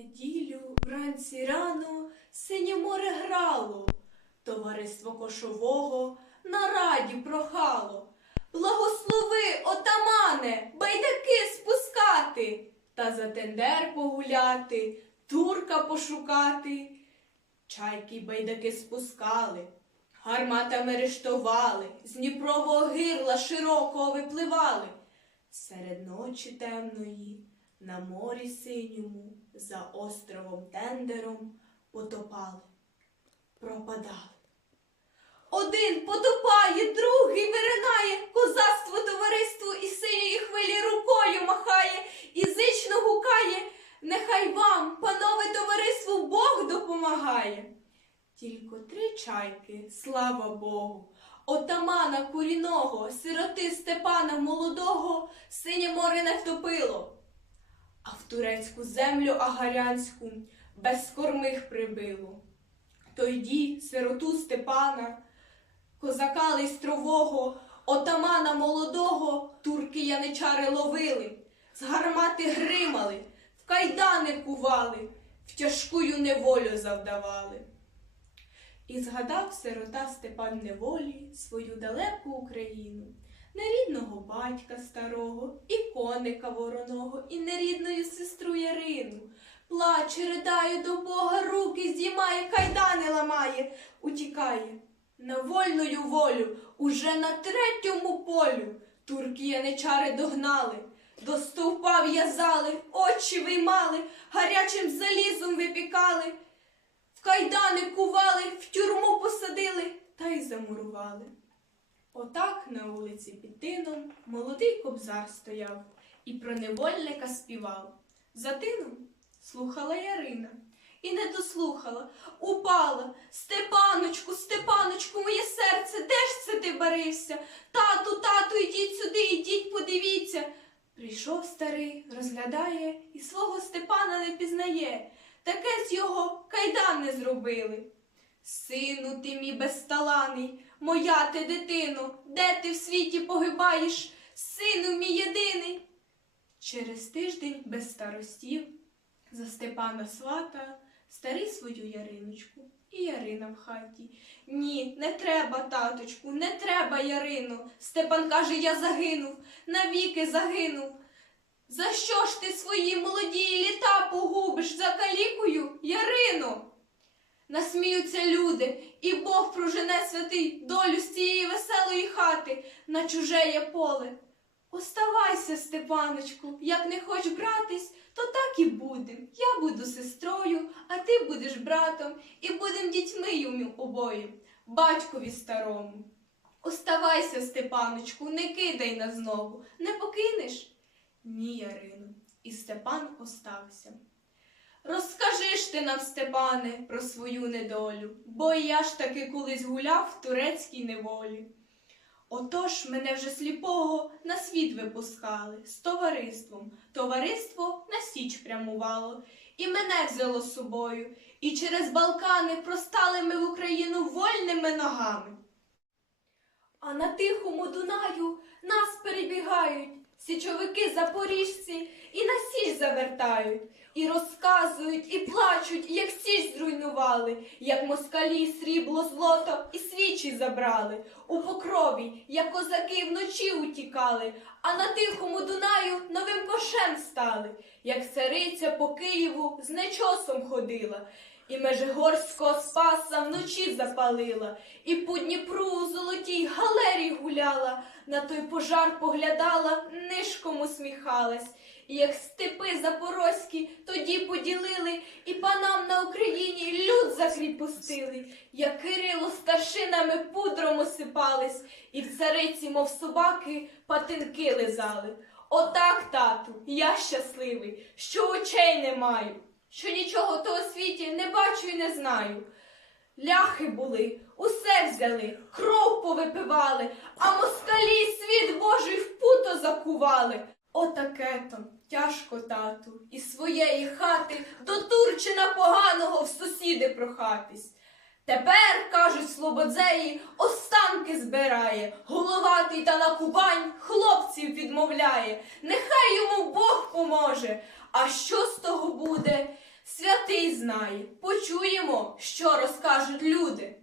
неділю вранці рано синє море грало, товариство кошового на раді прохало. Благослови, отамане, байдаки спускати, та за тендер погуляти, турка пошукати. Чайки байдаки спускали, гарматами рештували, з Дніпрового гирла широкого випливали. Серед ночі темної, на морі синьому, за островом тендером потопали, пропадали. Один потопає, другий виринає, козацтво товариству і синьої хвилі рукою махає, і зично гукає. Нехай вам, панове товариству, Бог допомагає. Тільки три чайки, слава Богу, отамана куріного, сироти Степана молодого, синє море не втопило, а в турецьку землю агарянську без кормих прибило. Тойді сироту Степана, козака листрового, отамана молодого, турки яничари ловили, з гармати гримали, в кайдани кували, в тяжкую неволю завдавали. І згадав сирота Степан неволі свою далеку Україну, нерідного батька старого, і коника вороного, і нерідною сестру Ярину. Плаче, ридає до Бога, руки здіймає, кайдани ламає, утікає. На вольною волю уже на третьому полю турки яничари догнали, до стовпа в'язали, очі виймали, гарячим залізом випікали. В кайдани кували, в тюрму посадили та й замурували. Отак на вулиці під тином молодий кобзар стояв і про невольника співав. За тином слухала Ярина і не дослухала, упала. Степаночку, Степаночку, моє серце, де ж це ти барився? Тату, тату, ідіть сюди, ідіть, подивіться. Прийшов старий, розглядає і свого Степана не пізнає. Таке з його кайдани зробили. Сину ти мій безталаний, моя ти дитино, де ти в світі погибаєш, сину мій єдиний. Через тиждень без старостів за Степана свата старий свою Яриночку і Ярина в хаті. Ні, не треба, таточку, не треба, Ярину. Степан каже, я загинув, навіки загинув. За що ж ти свої молоді літа погубиш за калікою, Ярино? Насміються люди, і Бог прожене святий долю з цієї веселої хати на чужеє поле. Оставайся, Степаночку, як не хоч братись, то так і будем. Я буду сестрою, а ти будеш братом, і будем дітьми йому обоє, батькові старому. Оставайся, Степаночку, не кидай нас знову, не покинеш? Ні, Ярино, і Степан остався. Розкажи ж ти нам, Степане, про свою недолю, бо я ж таки колись гуляв в турецькій неволі. Отож мене вже сліпого на світ випускали з товариством. Товариство на січ прямувало, і мене взяло з собою, і через Балкани простали ми в Україну вольними ногами. А на тихому Дунаю нас січовики запоріжці і на січ завертають, і розказують, і плачуть, як січ зруйнували, як москалі срібло злото і свічі забрали. У покрові, як козаки вночі утікали, а на тихому Дунаю новим кошем стали, як цариця по Києву з нечосом ходила. І Межигорського спаса вночі запалила, і по Дніпру у золотій галері гуляла, на той пожар поглядала, нишком усміхалась. І як степи запорозькі тоді поділили, і панам на Україні люд закріпостили, як Кирило старшинами пудром осипались, і в цариці, мов собаки, патинки лизали. Отак, тату, я щасливий, що очей не маю що нічого того світі не бачу і не знаю. Ляхи були, усе взяли, кров повипивали, а москалі світ Божий в путо закували. Отаке то тяжко тату, із своєї хати до Турчина поганого в сусіди прохатись. Тепер, кажуть слободзеї, останки збирає, головатий та на Кубань хлопців відмовляє. Нехай йому Бог поможе. А що з того буде? Святий знає, почуємо, що розкажуть люди.